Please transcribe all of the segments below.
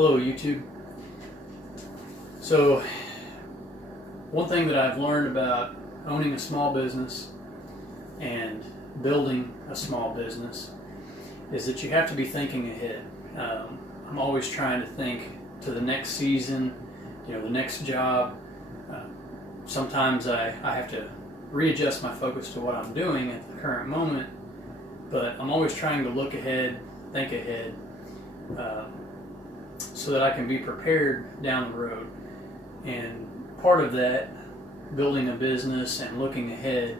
Hello YouTube. So one thing that I've learned about owning a small business and building a small business is that you have to be thinking ahead. I'm always trying to think to the next season, the next job. Sometimes I have to readjust my focus to what I'm doing at the current moment, but I'm always trying to look ahead, think ahead, so that I can be prepared down the road. And part of that, building a business and looking ahead,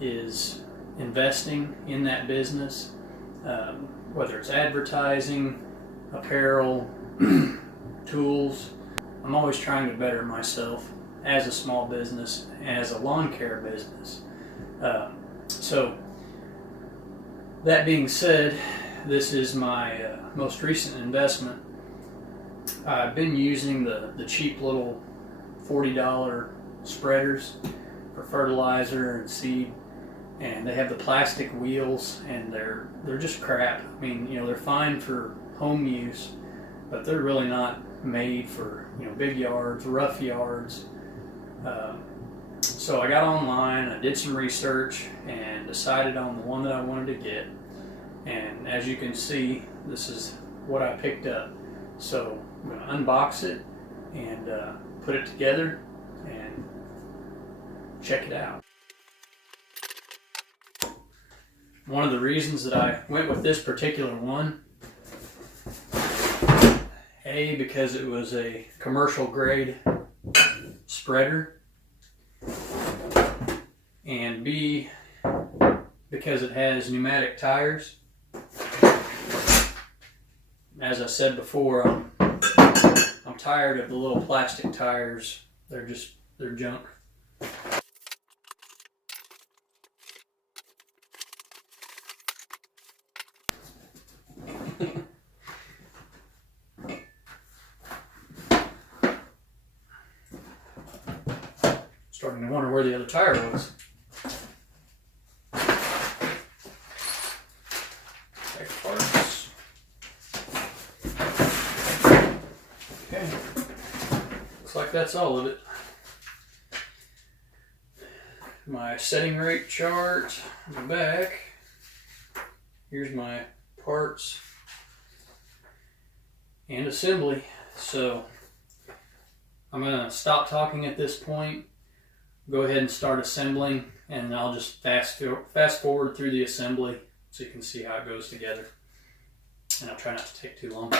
is investing in that business, whether it's advertising, apparel, tools. I'm always trying to better myself as a small business, as a lawn care business. So that being said, this is my most recent investment. I've been using the cheap little $40 spreaders for fertilizer and seed, and they have the plastic wheels, and they're just crap. I mean, they're fine for home use, but they're really not made for big yards, rough yards. So I got online, I did some research, and decided on the one that I wanted to get. And as you can see, this is what I picked up. So I'm going to unbox it and put it together and check it out. One of the reasons that I went with this particular one, A, because it was a commercial grade spreader, and B, because it has pneumatic tires. As I said before, I'm tired of the little plastic tires. They're junk. Starting to wonder where the other tire was. Take parts. Okay, looks like that's all of it. My setting rate chart in the back. Here's my parts and assembly. So I'm going to stop talking at this point, go ahead and start assembling, and I'll just fast forward through the assembly so you can see how it goes together. And I'll try not to take too long.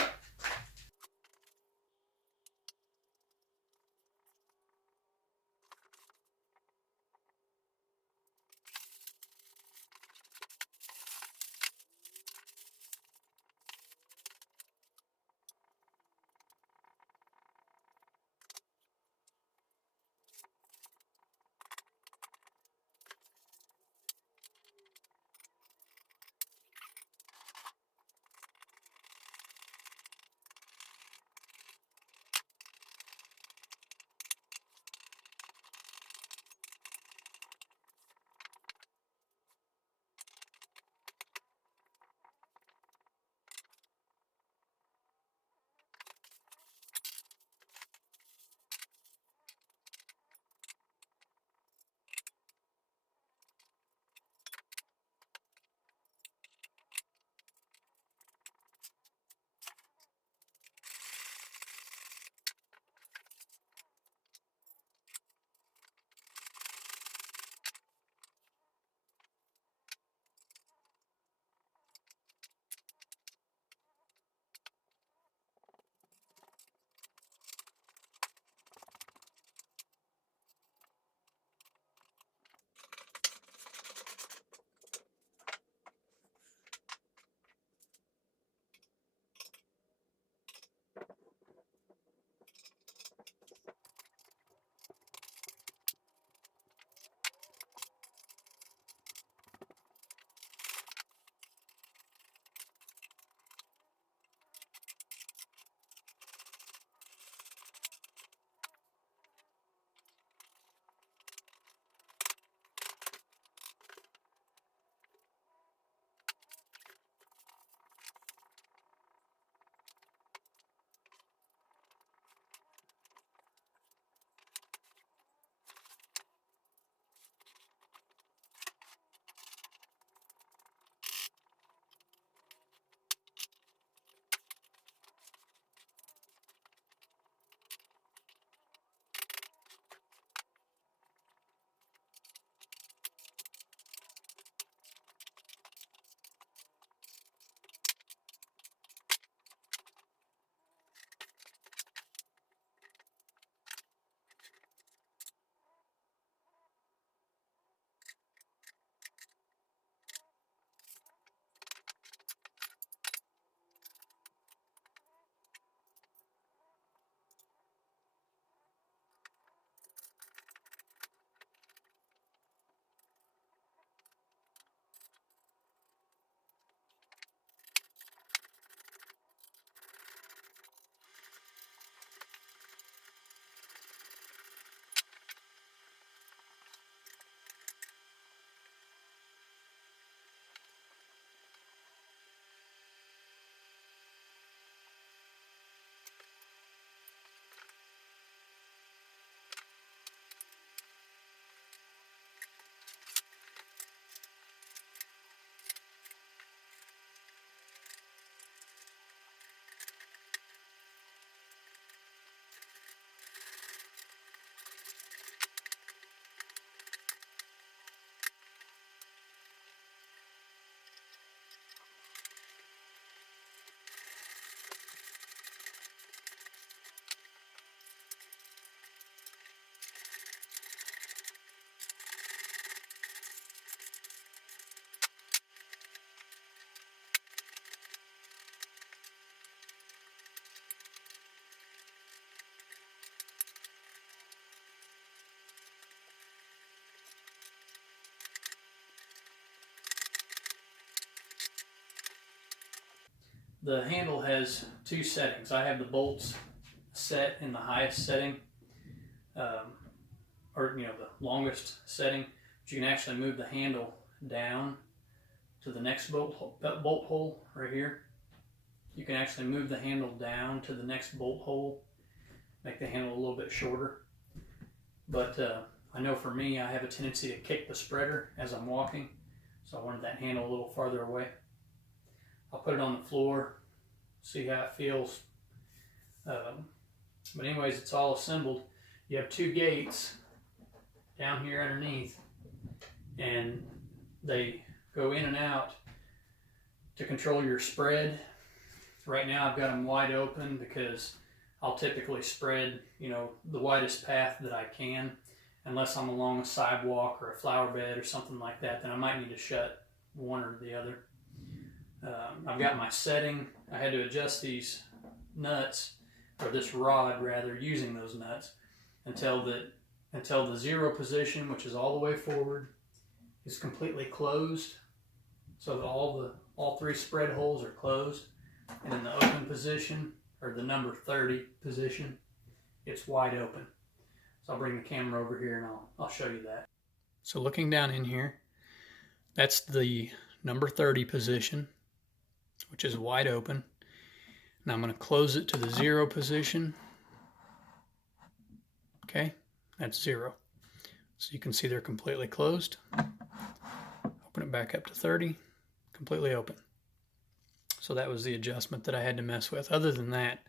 The handle has two settings. I have the bolts set in the highest setting, or the longest setting. But you can actually move the handle down to the next bolt hole right here. You can actually move the handle down to the next bolt hole, make the handle a little bit shorter. But I know for me, I have a tendency to kick the spreader as I'm walking, so I wanted that handle a little farther away. I'll put it on the floor, see how it feels. But anyways, it's all assembled. You have two gates down here underneath, and they go in and out to control your spread. Right now I've got them wide open because I'll typically spread, the widest path that I can, unless I'm along a sidewalk or a flower bed or something like that. Then I might need to shut one or the other. I've got my setting. I had to adjust these nuts, or this rod rather, using those nuts until the zero position, which is all the way forward, is completely closed, so that all three spread holes are closed, and in the open position, or the number 30 position, it's wide open. So I'll bring the camera over here and I'll show you that. So looking down in here, that's the number 30 position, which is wide open. Now I'm going to close it to the zero position. Okay, that's zero. So you can see they're completely closed. Open it back up to 30, completely open. So that was the adjustment that I had to mess with. Other than that,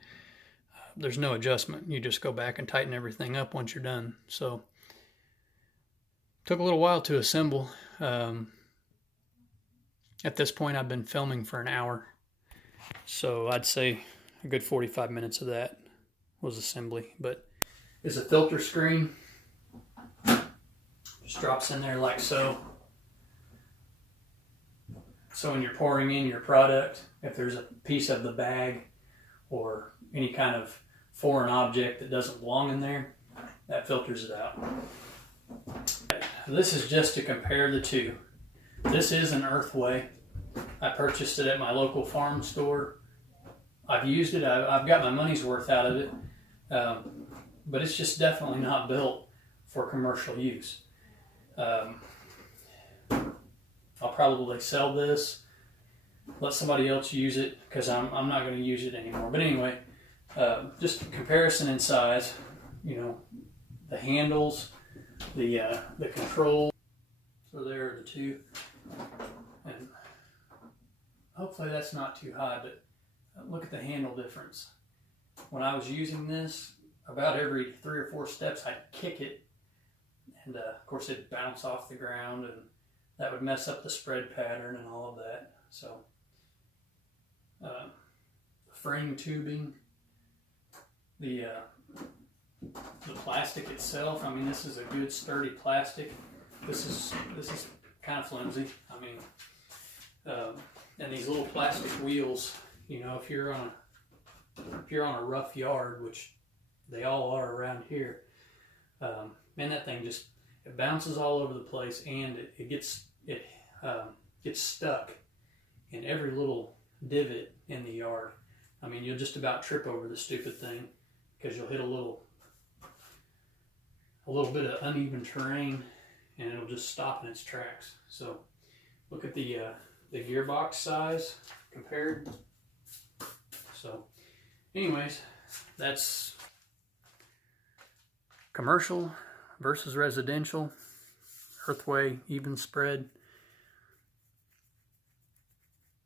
there's no adjustment. You just go back and tighten everything up once you're done. So took a little while to assemble. At this point, I've been filming for an hour. So I'd say a good 45 minutes of that was assembly. But it's a filter screen. Just drops in there like so. So when you're pouring in your product, if there's a piece of the bag or any kind of foreign object that doesn't belong in there, that filters it out. This is just to compare the two. This is an Earthway. I purchased it at my local farm store. I've used it. I've got my money's worth out of it. But it's just definitely not built for commercial use. I'll probably sell this, let somebody else use it, because I'm not going to use it anymore. But anyway, just a comparison in size, the handles, the control. So there are the two. And hopefully that's not too high, but look at the handle difference. When I was using this, about every 3 or 4 steps I'd kick it, and of course it'd bounce off the ground, and that would mess up the spread pattern and all of that. So the frame tubing, the plastic itself, I mean, this is a good sturdy plastic. This is kind of flimsy. I mean, and these little plastic wheels, if you're on a rough yard, which they all are around here, man, that thing just, it bounces all over the place, and it gets stuck in every little divot in the yard. I mean, you'll just about trip over the stupid thing because you'll hit a little bit of uneven terrain, and it'll just stop in its tracks. So look at the gearbox size compared. So anyways, that's commercial versus residential, Earthway even spread.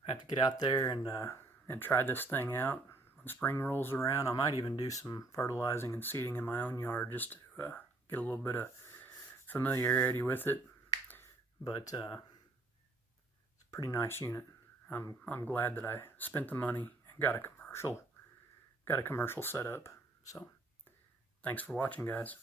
I have to get out there and try this thing out. When spring rolls around, I might even do some fertilizing and seeding in my own yard just to get a little bit of familiarity with it. But it's a pretty nice unit. I'm glad that I spent the money and got a commercial setup. So thanks for watching, guys.